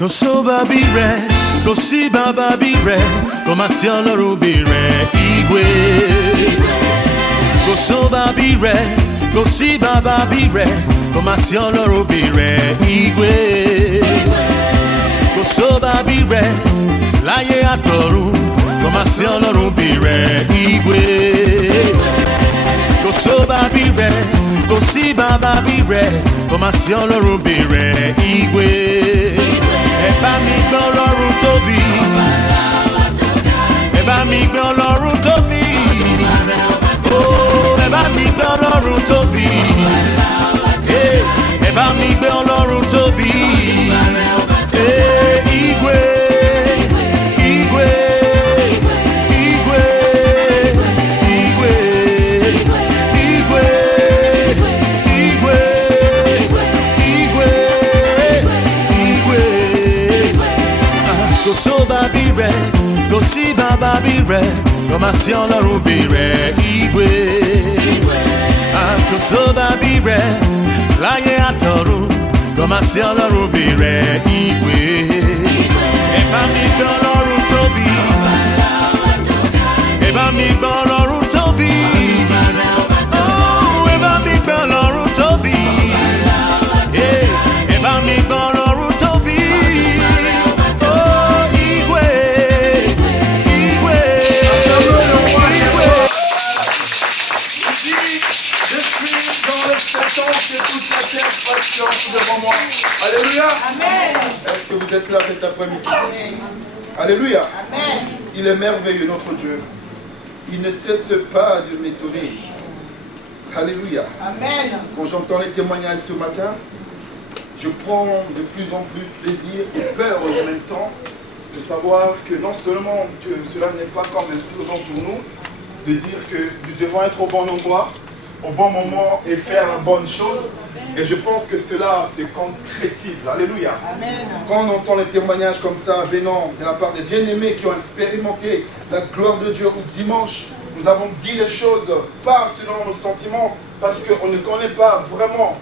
Koso babire, kosi bababire, komasiolo rubire, igwe. Koso babire, kosi bababire, komasiolo rubire, igwe. Koso babire, laye atoru, komasiolo rubire, igwe. Koso babire, kosi bababire, komasiolo rubire, igwe. Eba mi gbé Ọlọ́run tóbi. Eba mi gbé Ọlọ́run tóbi. Oh, eba mi gbé Ọlọ́run tóbi. Eba mi gbé Ọlọ́run tóbi. Igwe, igwe, igwe, igwe, igwe, igwe, igwe, igwe. Koso babire, kosi bababire, komasi Ọlọ́run bire, igwe. Koso babire, láyé àtọ̀run, komasi Ọlọ́run bire, igwe. Eba mi gbé Ọlọ́run tóbi. Eba mi gbé Ọlọ́run tóbi. Oh, eba mi gbé Ọlọ́run tóbi. Eba mi gbé Ọlọ́run tóbi. Oh, igwe, igwe, igwe. Je suis dans l'expectance que toute la terre patiente devant moi. Alléluia. Amen. Est-ce que vous êtes là cet après-midi? Alléluia. Amen. Il est merveilleux, notre Dieu. Il ne cesse pas de m'étonner. Alléluia. Amen. Quand j'entends les témoignages ce matin, je prends de plus en plus plaisir et peur en même temps de savoir que non seulement que cela n'est pas comme un slogan pour nous, de dire que nous devons être au bon endroit, au bon moment et faire la bonne chose. Et je pense que cela se concrétise. Alléluia. Amen. Quand on entend les témoignages comme ça venant de la part des bien-aimés qui ont expérimenté la gloire de Dieu au dimanche, nous avons dit les choses pas selon nos sentiments, parce qu'on ne connaît pas vraiment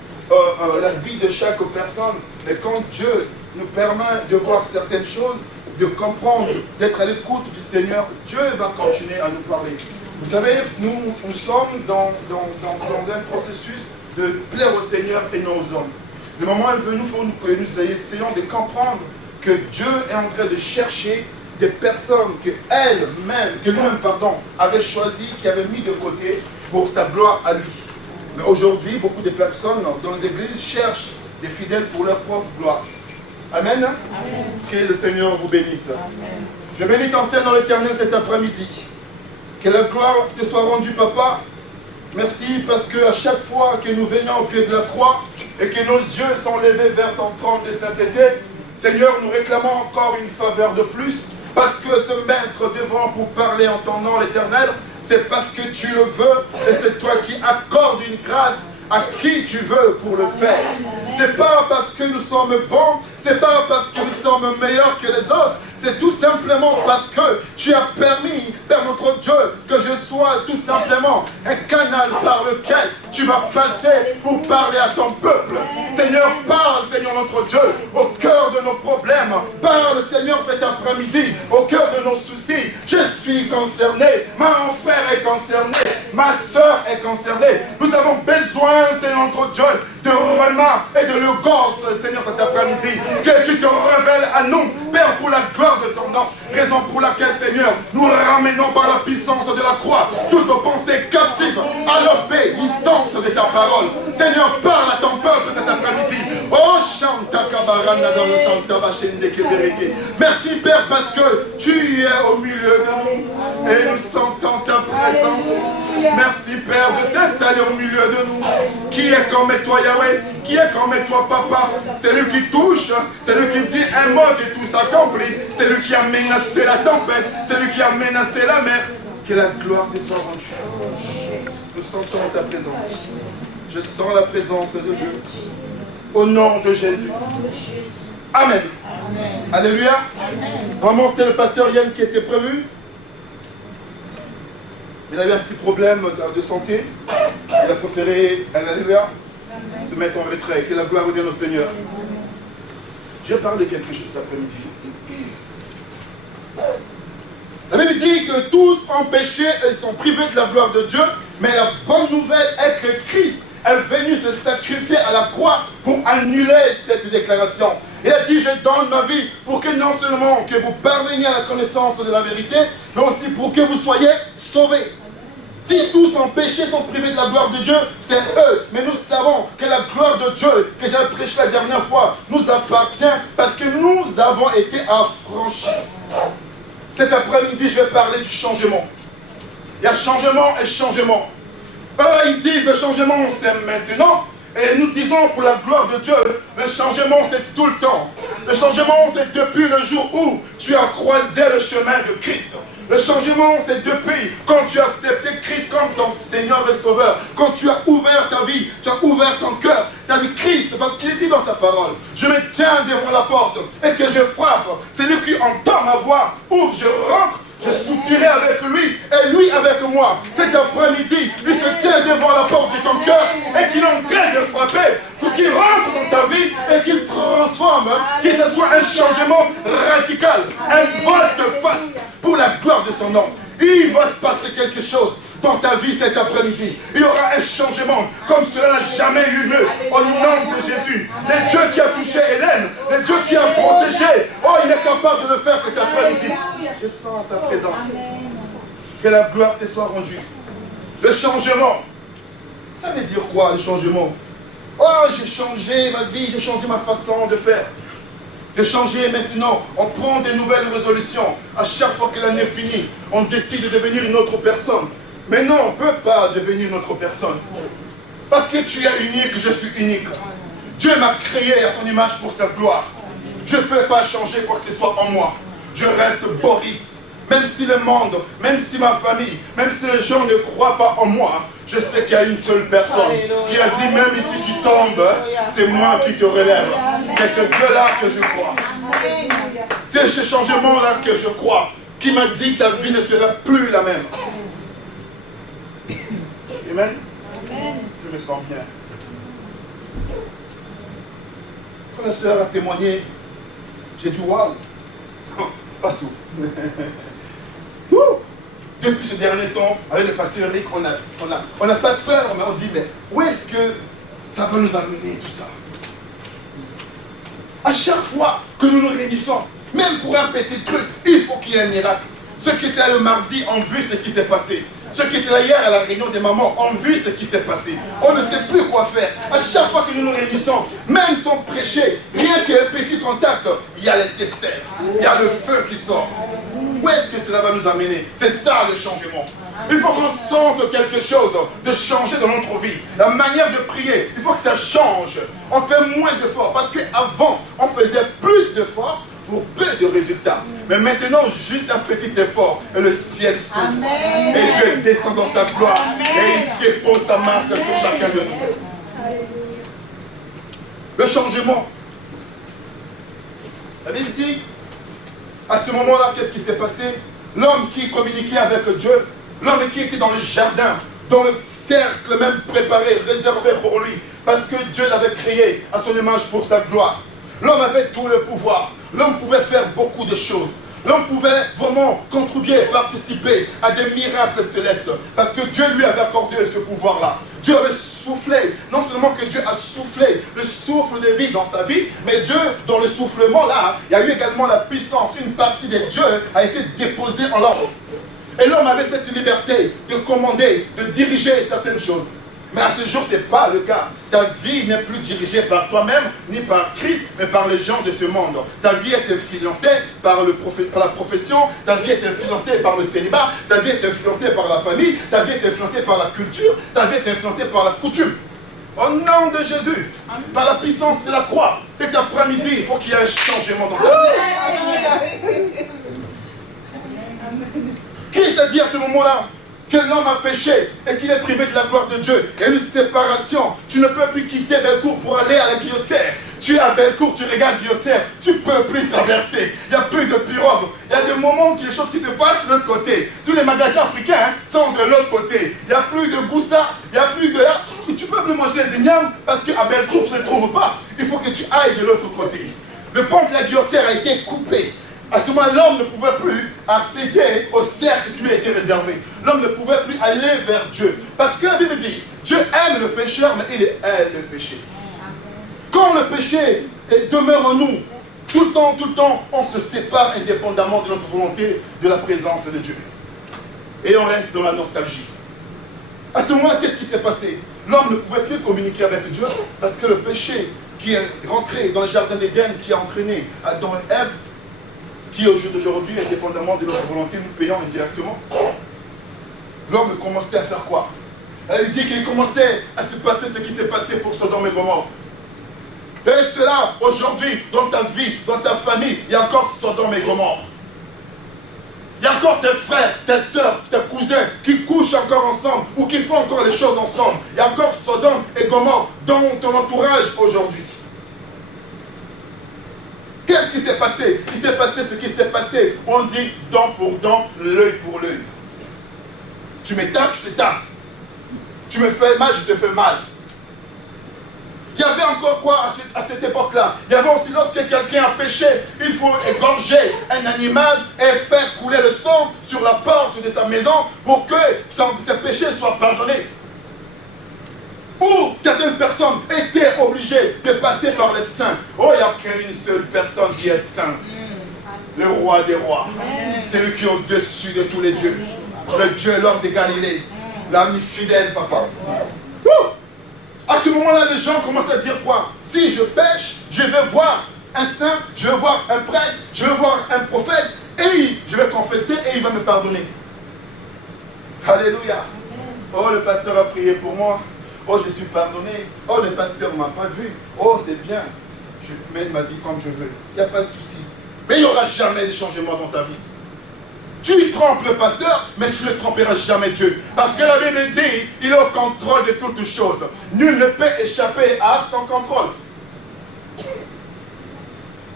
la vie de chaque personne. Mais quand Dieu nous permet de voir certaines choses, de comprendre, d'être à l'écoute du Seigneur, Dieu va continuer à nous parler. Vous savez, nous sommes dans un processus de plaire au Seigneur et non aux hommes. Le moment est venu que nous essayons de comprendre que Dieu est en train de chercher des personnes que lui-même avait choisies, qui avait mis de côté pour sa gloire à lui. Mais aujourd'hui, beaucoup de personnes dans les églises cherchent des fidèles pour leur propre gloire. Amen. Amen. Que le Seigneur vous bénisse. Amen. Je bénis ton Seigneur dans l'Éternel cet après-midi. Que la gloire te soit rendue, Papa. Merci parce qu'à chaque fois que nous venons au pied de la croix et que nos yeux sont levés vers ton trône de sainteté, Seigneur, nous réclamons encore une faveur de plus. Parce que se mettre devant pour parler en ton nom, l'Éternel, c'est parce que tu le veux et c'est toi qui accordes une grâce à qui tu veux pour le faire. C'est pas parce que nous sommes bons, c'est pas parce que nous sommes meilleurs que les autres, c'est tout simplement parce que tu as permis, Père notre Dieu, que je sois tout simplement un canal par lequel tu vas passer pour parler à ton peuple. Seigneur, parle, Seigneur notre Dieu, au cœur de nos problèmes. Parle, Seigneur, cet après-midi, au cœur de nos soucis. Je suis concerné, mon frère est concerné, ma soeur est concernée. Nous avons besoin, Seigneur notre Dieu, de Rema et de Logos, Seigneur, cet après-midi. Que tu te révèles à nous, Père, pour la gloire de ton nom. Raison pour laquelle, Seigneur, nous ramenons par la puissance de la croix toutes nos pensées captives à l'obéissance de ta parole. Seigneur, parle à ton peuple cet après-midi. Oh, chanta kabaranda dans le Santa Bachende Kebereke. Merci, Père, parce que tu es au milieu de nous et nous sentons ta présence. Merci, Père, de t'installer au milieu de nous. Qui est comme toi, Yahweh? Qui est comme toi, Papa? C'est lui qui touche, c'est lui qui dit un mot et tout s'accomplit. C'est lui qui a menacé la tempête, c'est lui qui a menacé la mer. Que la gloire te soit rendue. Nous sentons ta présence. Je sens la présence de Dieu. Au nom de Jésus. Amen. Amen. Alléluia. Vraiment, c'était le pasteur Yann qui était prévu. Il a eu un petit problème de santé. Il a préféré, alléluia, se mettre en retrait. Que la gloire revienne au Seigneur. Je vais parler quelque chose cet après-midi. La Bible dit que tous ont péché et sont privés de la gloire de Dieu, mais la bonne nouvelle est que Christ est venu se sacrifier à la croix pour annuler cette déclaration. Il a dit, je donne ma vie pour que non seulement que vous parveniez à la connaissance de la vérité, mais aussi pour que vous soyez sauvés. Si tous en péché sont privés de la gloire de Dieu, c'est eux. Mais nous savons que la gloire de Dieu, que j'ai prêché la dernière fois, nous appartient parce que nous avons été affranchis. Cet après-midi, je vais parler du changement. Il y a changement et changement. Eux, ils disent le changement, c'est maintenant. Et nous disons pour la gloire de Dieu, le changement, c'est tout le temps. Le changement, c'est depuis le jour où tu as croisé le chemin de Christ. Le changement, c'est depuis quand tu as accepté Christ comme ton Seigneur et Sauveur. Quand tu as ouvert ta vie, tu as ouvert ton cœur. Tu as dit Christ, parce qu'il dit dans sa parole, je me tiens devant la porte et que je frappe. C'est lui qui entend ma voix. Ouvre, je rentre. Je soupirai avec lui et lui avec moi. Cet après-midi, il se tient devant la porte de ton cœur et qu'il est en train de frapper pour qu'il rentre dans ta vie et qu'il transforme, que ce soit un changement radical, un volte-face pour la gloire de son nom. Il va se passer quelque chose dans ta vie cet après-midi. Il y aura un changement comme cela n'a jamais eu lieu au nom de Jésus. Le Dieu qui a touché Hélène, le Dieu qui a protégé, oh, il est capable de le faire cet après-midi. Je sens sa présence. Que la gloire te soit rendue. Le changement, ça veut dire quoi le changement? Oh, j'ai changé ma vie, j'ai changé ma façon de faire. De changer maintenant, on prend des nouvelles résolutions. À chaque fois que l'année finit, on décide de devenir une autre personne. Mais non, on ne peut pas devenir une autre personne. Parce que tu es unique, je suis unique. Dieu m'a créé à son image pour sa gloire. Je ne peux pas changer quoi que ce soit en moi. Je reste Boris. Même si le monde, même si ma famille, même si les gens ne croient pas en moi, je sais qu'il y a une seule personne qui a dit, même si tu tombes, c'est moi qui te relève. C'est ce Dieu-là que je crois. C'est ce changement-là que je crois, qui m'a dit que ta vie ne sera plus la même. Amen. Je me sens bien. Quand la sœur a témoigné, j'ai dit, waouh, pas sous. Depuis ce dernier temps, avec le pasteur Eric, on n'a pas peur, mais on dit, mais où est-ce que ça va nous amener tout ça? À chaque fois que nous nous réunissons, même pour un petit truc, il faut qu'il y ait un miracle. Ceux qui étaient là le mardi ont vu ce qui s'est passé. Ceux qui étaient là hier à la réunion des mamans ont vu ce qui s'est passé. On ne sait plus quoi faire. À chaque fois que nous nous réunissons, même sans prêcher, rien qu'un petit contact, il y a les desserts, il y a le feu qui sort. Où est-ce que cela va nous amener? C'est ça le changement. Il faut qu'on sente quelque chose de changer dans notre vie. La manière de prier, il faut que ça change. On fait moins d'efforts parce qu'avant, on faisait plus d'efforts pour peu de résultats. Mais maintenant, juste un petit effort et le ciel s'ouvre. Et Dieu descend dans sa gloire. Et il dépose sa marque sur chacun de nous. Le changement. La Bible dit, à ce moment-là, qu'est-ce qui s'est passé? L'homme qui communiquait avec Dieu, l'homme qui était dans le jardin, dans le cercle même préparé, réservé pour lui, parce que Dieu l'avait créé à son image pour sa gloire. L'homme avait tout le pouvoir. L'homme pouvait faire beaucoup de choses. L'homme pouvait vraiment contribuer, participer à des miracles célestes. Parce que Dieu lui avait accordé ce pouvoir-là. Dieu avait soufflé. Non seulement que Dieu a soufflé le souffle de vie dans sa vie, mais Dieu, dans le soufflement-là, il y a eu également la puissance. Une partie de Dieu a été déposée en l'homme. Et l'homme avait cette liberté de commander, de diriger certaines choses. Mais à ce jour, ce n'est pas le cas. Ta vie n'est plus dirigée par toi-même, ni par Christ, mais par les gens de ce monde. Ta vie est influencée par la profession, ta vie est influencée par le célibat, ta vie est influencée par la famille, ta vie est influencée par la culture, ta vie est influencée par la coutume. Au nom de Jésus, par la puissance de la croix, cet après-midi, il faut qu'il y ait un changement dans ta vie. Christ a dit à ce moment-là, que l'homme a péché et qu'il est privé de la gloire de Dieu. Et une séparation. Tu ne peux plus quitter Bellecour pour aller à la Guillotière. Tu es à Bellecour, tu regardes Guillotière, tu ne peux plus traverser. Il n'y a plus de pirogue. Il y a des moments où il y a des choses qui se passent de l'autre côté. Tous les magasins africains sont de l'autre côté. Il n'y a plus de goussa, il n'y a plus de... Tu ne peux plus manger les ignames parce qu'à Bellecour, tu ne les trouves pas. Il faut que tu ailles de l'autre côté. Le pont de la guillotière a été coupé. À ce moment, l'homme ne pouvait plus accéder au cercle qui lui a été réservé. L'homme ne pouvait plus aller vers Dieu. Parce que la Bible dit, Dieu aime le pécheur, mais il aime le péché. Quand le péché demeure en nous, tout le temps, on se sépare indépendamment de notre volonté, de la présence de Dieu. Et on reste dans la nostalgie. À ce moment-là, qu'est-ce qui s'est passé? L'homme ne pouvait plus communiquer avec Dieu parce que le péché qui est rentré dans le jardin d'Éden, qui a entraîné Adam et Ève, qui au jour d'aujourd'hui, indépendamment de notre volonté, nous payons indirectement, l'homme commençait à faire quoi? Elle dit qu'il commençait à se passer ce qui s'est passé pour Sodome et Gomorrhe. Et cela, aujourd'hui, dans ta vie, dans ta famille, il y a encore Sodome et Gomorrhe. Il y a encore tes frères, tes soeurs, tes cousins qui couchent encore ensemble ou qui font encore les choses ensemble. Il y a encore Sodome et Gomorrhe dans ton entourage aujourd'hui. Qu'est-ce qui s'est passé? Il s'est passé ce qui s'est passé. On dit dent pour dent, l'œil pour l'œil. Tu me tapes, je te tape. Tu me fais mal, je te fais mal. Il y avait encore quoi à cette époque-là? Il y avait aussi lorsque quelqu'un a péché, il faut égorger un animal et faire couler le sang sur la porte de sa maison pour que ses péchés soient pardonnés. Ou certaines personnes étaient obligées de passer par les saints. Oh, il n'y a qu'une seule personne qui est saint. Le roi des rois. C'est lui qui est au-dessus de tous les dieux. Le Dieu, l'homme de Galilée. L'ami fidèle, papa. À ce moment-là, les gens commencent à dire quoi? Si je pêche, je vais voir un saint, je vais voir un prêtre, je vais voir un prophète, et je vais confesser et il va me pardonner. Alléluia. Oh, le pasteur a prié pour moi. Oh, je suis pardonné. Oh, le pasteur ne m'a pas vu. Oh, c'est bien. Je mène ma vie comme je veux. Il n'y a pas de souci. Mais il n'y aura jamais de changement dans ta vie. Tu trompes le pasteur, mais tu ne tromperas jamais Dieu. Parce que la Bible dit, il est au contrôle de toutes choses. Nul ne peut échapper à son contrôle.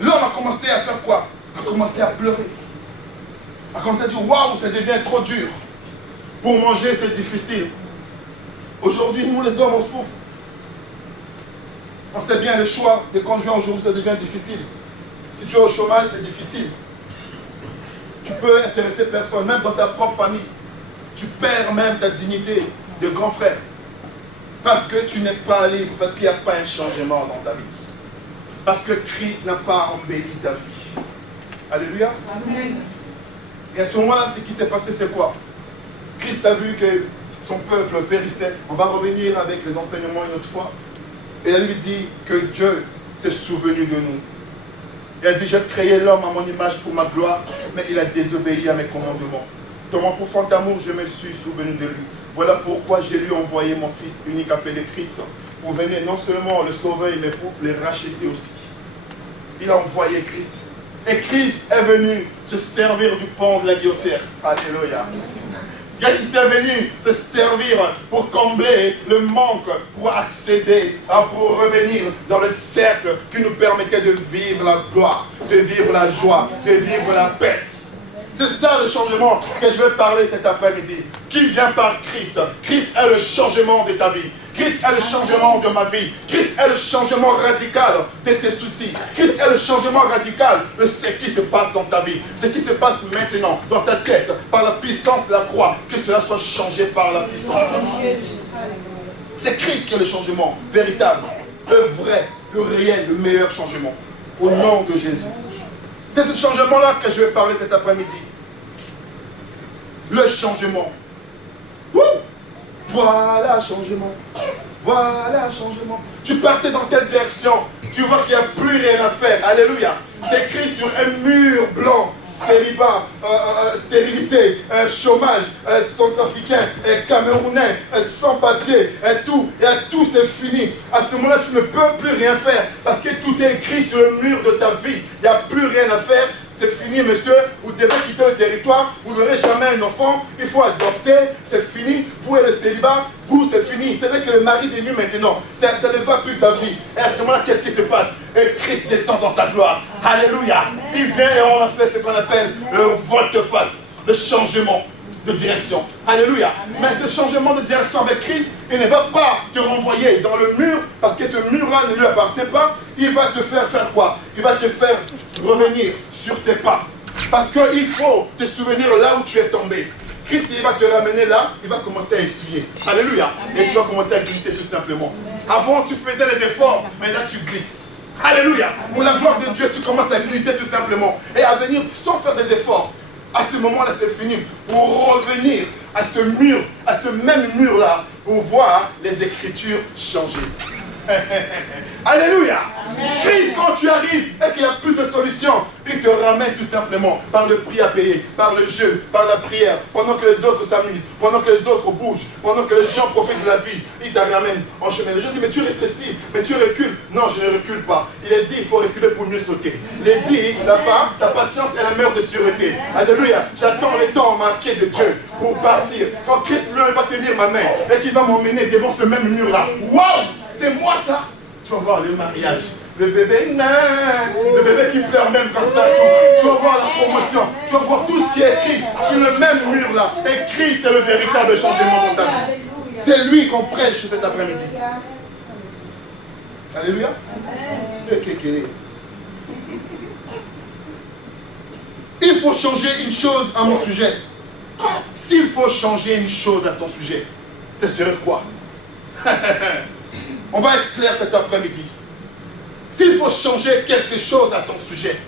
L'homme a commencé à faire quoi? A commencé à pleurer. A commencé à dire, waouh, ça devient trop dur. Pour manger, c'est difficile. Aujourd'hui, nous les hommes, on souffre. On sait bien le choix de conjoint aujourd'hui, ça devient difficile. Si tu es au chômage, c'est difficile. Tu peux intéresser personne, même dans ta propre famille. Tu perds même ta dignité de grand frère. Parce que tu n'es pas libre, parce qu'il n'y a pas un changement dans ta vie. Parce que Christ n'a pas embelli ta vie. Alléluia. Amen. Et à ce moment-là, ce qui s'est passé, c'est quoi? Christ a vu que son peuple périssait. On va revenir avec les enseignements une autre fois. Et la Bible dit que Dieu s'est souvenu de nous. Il a dit, j'ai créé l'homme à mon image pour ma gloire, mais il a désobéi à mes commandements. Dans mon profond amour, je me suis souvenu de lui. Voilà pourquoi j'ai lui envoyé mon Fils unique appelé Christ, pour venir non seulement le sauver, mais pour le racheter aussi. Il a envoyé Christ. Et Christ est venu se servir du pont de la guillotière. Alléluia. Il s'est venu se servir pour combler le manque, pour accéder, pour revenir dans le cercle qui nous permettait de vivre la gloire, de vivre la joie, de vivre la paix. C'est ça le changement que je vais parler cet après-midi. Qui vient par Christ? Christ est le changement de ta vie. Christ est le changement de ma vie. Christ est le changement radical de tes soucis. Christ est le changement radical de ce qui se passe dans ta vie. Ce qui se passe maintenant dans ta tête, par la puissance de la croix. Que cela soit changé par la puissance de la croix. C'est Christ qui est le changement véritable, le vrai, le réel, le meilleur changement. Au nom de Jésus. C'est ce changement-là que je vais parler cet après-midi. Le changement. Wouh! Voilà changement. Voilà changement. Tu partais dans quelle direction? Tu vois qu'il n'y a plus rien à faire. Alléluia. C'est écrit sur un mur blanc. Célibat, stérilité, chômage, centrafricain, camerounais, sans papier, tout c'est fini. À ce moment-là, tu ne peux plus rien faire parce que tout est écrit sur le mur de ta vie. Il n'y a plus rien à faire. C'est fini, monsieur, vous devez quitter le territoire, vous n'aurez jamais un enfant, il faut adopter, c'est fini, vous et le célibat, vous c'est fini. C'est vrai que le mari est nu maintenant, ça ne va plus ta vie. Et à ce moment-là, qu'est-ce qui se passe? Et Christ descend dans sa gloire. Alléluia. Il vient et on a fait ce qu'on appelle le volte-face, le changement. de direction. Alléluia. Mais ce changement de direction avec Christ, il ne va pas te renvoyer dans le mur, parce que ce mur-là ne lui appartient pas. Il va te faire quoi? Il va te faire revenir sur tes pas. Parce qu'il faut te souvenir là où tu es tombé. Christ, il va te ramener là, il va commencer à essuyer. Alléluia. Et tu vas commencer à glisser tout simplement. Avant, tu faisais les efforts, mais là, tu glisses. Alléluia. Pour la gloire de Dieu, tu commences à glisser tout simplement. Et à venir sans faire des efforts. À ce moment-là, c'est fini. Pour revenir à ce mur, à ce même mur-là, pour voir les Écritures changer. Alléluia. Christ, quand tu arrives et qu'il n'y a plus de solution, il te ramène tout simplement par le prix à payer, par le jeu, par la prière, pendant que les autres s'amusent, pendant que les autres bougent, pendant que les gens profitent de la vie, il te ramène en chemin. Les gens disent, mais tu rétrécis, mais tu recules. Non, je ne recule pas. Il est dit, il faut reculer pour mieux sauter. Il est dit, ta patience est la mère de sûreté. Alléluia. J'attends le temps marqué de Dieu pour partir. Quand Christ va tenir ma main et qu'il va m'emmener devant ce même mur-là. Waouh! C'est moi ça. Tu vas voir le mariage. Le bébé, le bébé qui pleure même comme ça. Tu vas voir la promotion. Tu vas voir tout ce qui est écrit sur le même mur là. Écrit, c'est le véritable changement dans ta vie. C'est lui qu'on prêche cet après-midi. Alléluia. Il faut changer une chose à mon sujet. S'il faut changer une chose à ton sujet, ce serait quoi? On va être clair cet après-midi. S'il faut changer quelque chose à ton sujet,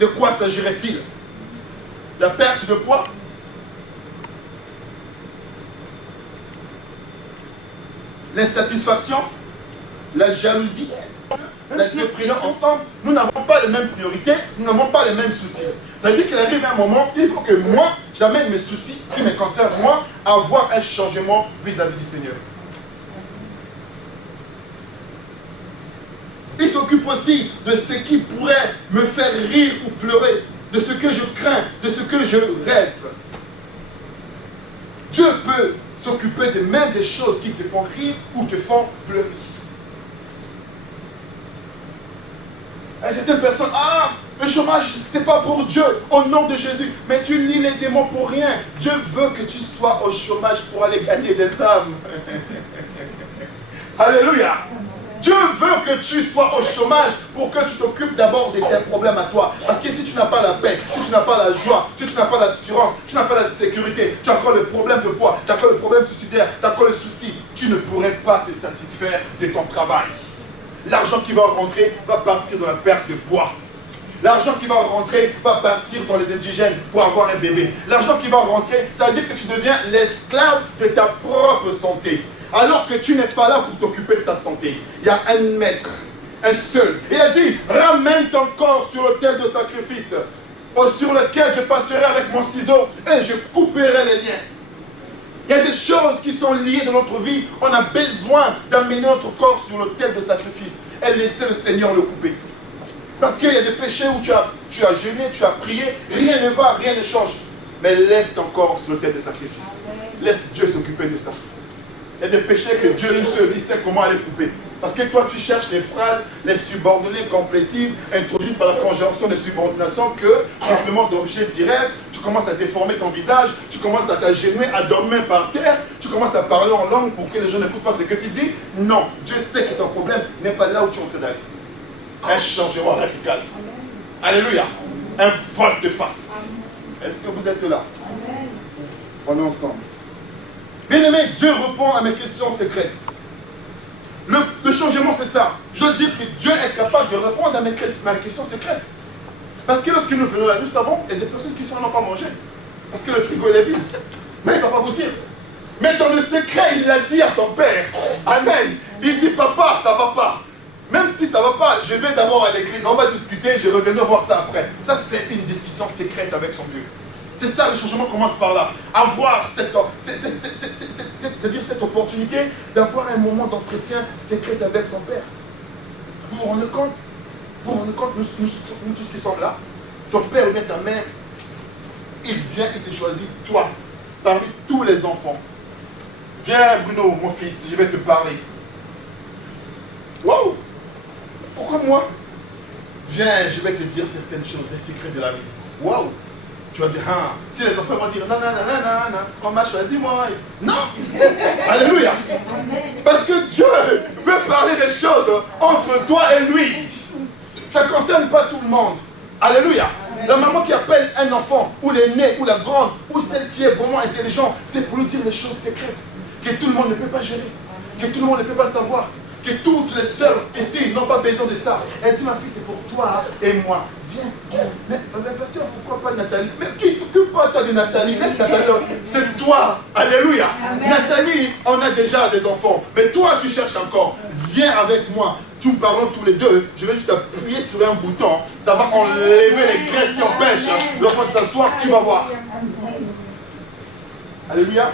de quoi s'agirait-il? La perte de poids? L'insatisfaction? La jalousie? La dépression ensemble? Nous n'avons pas les mêmes priorités, nous n'avons pas les mêmes soucis. Ça veut dire qu'il arrive un moment, il faut que moi, j'amène mes soucis qui me concernent moi, à avoir un changement vis-à-vis du Seigneur. Il s'occupe aussi de ce qui pourrait me faire rire ou pleurer, de ce que je crains, de ce que je rêve. Dieu peut s'occuper de même des choses qui te font rire ou te font pleurer. Et certaines personnes, le chômage, c'est pas pour Dieu, au nom de Jésus. Mais tu lis les démons pour rien. Dieu veut que tu sois au chômage pour aller gagner des âmes. Alléluia. Dieu veut que tu sois au chômage pour que tu t'occupes d'abord de tes problèmes à toi. Parce que si tu n'as pas la paix, si tu n'as pas la joie, si tu n'as pas l'assurance, tu n'as pas la sécurité, tu as encore le problème de poids, tu as encore le problème suicidaire, tu as encore le souci, tu ne pourrais pas te satisfaire de ton travail. L'argent qui va rentrer va partir dans la perte de poids. L'argent qui va rentrer va partir dans les indigènes pour avoir un bébé. L'argent qui va rentrer, ça veut dire que tu deviens l'esclave de ta propre santé. Alors que tu n'es pas là pour t'occuper de ta santé. Il y a un maître, un seul. Il a dit, ramène ton corps sur l'autel de sacrifice, sur lequel je passerai avec mon ciseau et je couperai les liens. Il y a des choses qui sont liées dans notre vie. On a besoin d'amener notre corps sur l'autel de sacrifice et laisser le Seigneur le couper. Parce qu'il y a des péchés où tu as jeûné, tu as prié, rien ne va, rien ne change. Mais laisse ton corps sur l'autel de sacrifice. Laisse Dieu s'occuper de ça. Il y a des péchés que Dieu seul, il sait comment les couper. Parce que toi, tu cherches les phrases, les subordonnées complétives, introduites par la conjonction de subordination que, simplement d'objet direct, tu commences à déformer ton visage, tu commences à t'agenouiller, à dormir par terre, tu commences à parler en langue pour que les gens n'écoutent pas ce que tu dis. Non, Dieu sait que ton problème n'est pas là où tu es en train d'aller. Un changement radical. Alléluia. Un vol de face. Est-ce que vous êtes là? On est ensemble. Bien-aimé, Dieu répond à mes questions secrètes. Le changement, c'est ça. Je veux dire que Dieu est capable de répondre à mes questions secrètes. Parce que lorsque nous venons là, nous savons qu'il y a des personnes qui n'ont pas mangé. Parce que le frigo est vide. Mais il ne va pas vous dire. Mais dans le secret, il l'a dit à son père. Amen. Il dit, papa, ça ne va pas. Même si ça ne va pas, je vais d'abord à l'église, on va discuter, je reviendrai voir ça après. Ça, c'est une discussion secrète avec son Dieu. C'est ça, le changement commence par là. Avoir cette opportunité d'avoir un moment d'entretien secret avec son Père. Vous vous rendez compte? Vous vous rendez compte, nous tous qui sommes là, ton Père ou bien ta mère, il vient et te choisit, toi, parmi tous les enfants. Viens Bruno, mon fils, je vais te parler. Wow! Pourquoi moi? Viens, je vais te dire certaines choses, les secrets de la vie. Wow! Tu vas dire, ah, si les enfants vont dire, non, non, non, non, non, non, on m'a choisi moi. Non. Alléluia. Parce que Dieu veut parler des choses entre toi et lui. Ça ne concerne pas tout le monde. Alléluia. La maman qui appelle un enfant, ou l'aîné, ou la grande, ou celle qui est vraiment intelligente, c'est pour lui dire les choses secrètes que tout le monde ne peut pas gérer, que tout le monde ne peut pas savoir, que toutes les sœurs ici n'ont pas besoin de ça. Elle dit, ma fille, c'est pour toi et moi. Viens. Mais pasteur, pourquoi pas Nathalie? Mais qui parle de Nathalie? Laisse Nathalie. C'est toi. Alléluia. Amen. Nathalie, on a déjà des enfants. Mais toi, tu cherches encore. Viens avec moi. Nous parlons tous les deux. Je vais juste appuyer sur un bouton. Ça va enlever les graisses qui empêchent l'enfant de s'asseoir. Tu vas voir. Alléluia.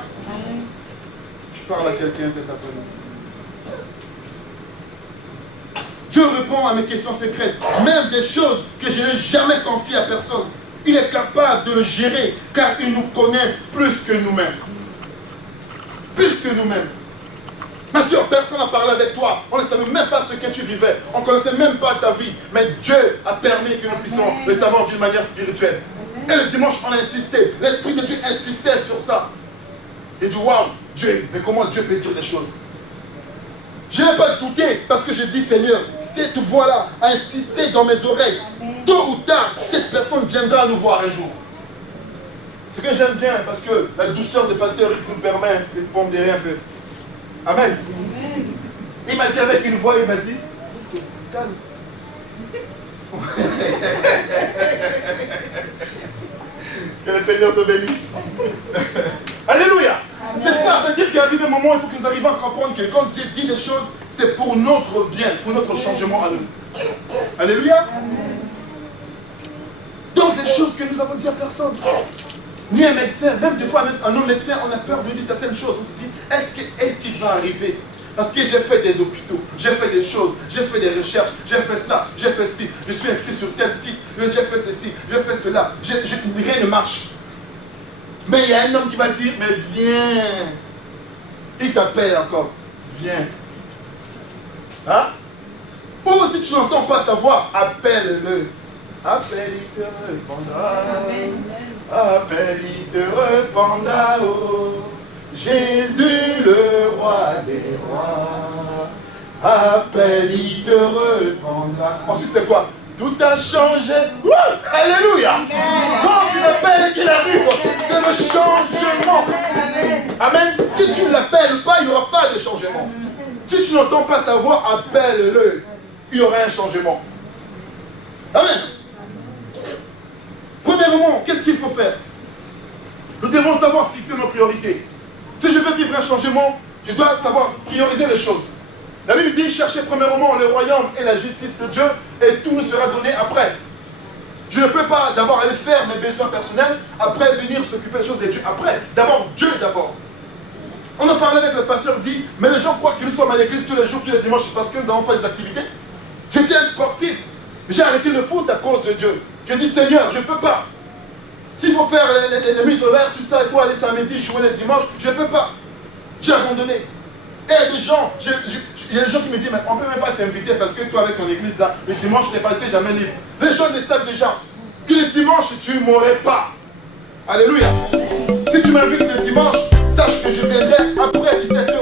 Je parle à quelqu'un cet après-midi. Dieu répond à mes questions secrètes, même des choses que je n'ai jamais confiées à personne. Il est capable de le gérer, car il nous connaît plus que nous-mêmes. Plus que nous-mêmes. Ma soeur, personne n'a parlé avec toi. On ne savait même pas ce que tu vivais. On ne connaissait même pas ta vie. Mais Dieu a permis que nous puissions le savoir d'une manière spirituelle. Et le dimanche, on a insisté. L'Esprit de Dieu insistait sur ça. Il dit, waouh, Dieu, mais comment Dieu peut dire des choses? Je n'ai pas douté parce que je dis, Seigneur, cette voix-là a insisté dans mes oreilles. Tôt ou tard, cette personne viendra nous voir un jour. Ce que j'aime bien, parce que la douceur de pasteur nous permet de pondérer un peu. Amen. Il m'a dit avec une voix, il m'a dit, calme. Que le Seigneur te bénisse. Alléluia. C'est ça, c'est-à-dire qu'il arrive un moment où il faut que nous arrivions à comprendre que quand Dieu dit des choses, c'est pour notre bien, pour notre changement à nous. Alléluia. Donc des choses que nous avons dit à personne. Ni un médecin, même des fois un homme médecin, on a peur de dire certaines choses. On se dit, est-ce qu'il va arriver? Parce que j'ai fait des hôpitaux, j'ai fait des choses, j'ai fait des recherches, j'ai fait ça, j'ai fait ci, je suis inscrit sur tel site, j'ai fait ceci, j'ai fait cela, rien ne marche. Mais il y a un homme qui va dire, mais viens. Il t'appelle encore, viens. Hein? Ou si tu n'entends pas sa voix, appelle-le. Appelle, il te répondra. Appelle, il te répondra. Oh. Jésus, le roi des rois. Appelle, il te répondra. Ensuite, c'est quoi? Tout a changé. Wouh! Alléluia! Quand tu l'appelles qu'il arrive, c'est le changement. Amen. Si tu ne l'appelles pas, il n'y aura pas de changement. Si tu n'entends pas sa voix, appelle-le. Il y aura un changement. Amen. Premièrement, qu'est-ce qu'il faut faire? Nous devons savoir fixer nos priorités. Si je veux vivre un changement, je dois savoir prioriser les choses. La Bible dit, cherchez premièrement le royaume et la justice de Dieu et tout nous sera donné après. Je ne peux pas d'abord aller faire mes besoins personnels, après venir s'occuper des choses de Dieu. Après, d'abord Dieu d'abord. On en parlait avec le pasteur, dit, mais les gens croient que nous sommes à l'église tous les jours, tous les dimanches, parce que nous n'avons pas des activités. J'étais un sportif. J'ai arrêté le foot à cause de Dieu. J'ai dit, Seigneur, je ne peux pas. S'il faut faire les mises au vert, sur ça, il faut aller samedi, jouer le dimanche, je ne peux pas. J'ai abandonné. Et il y a des gens, il y a des gens qui me disent, mais on ne peut même pas t'inviter parce que toi avec ton église là, le dimanche, tu n'es pas jamais libre. Les gens le savent déjà. Que le dimanche, tu ne m'aurais pas. Alléluia. Si tu m'invites le dimanche, sache que je viendrai après 17h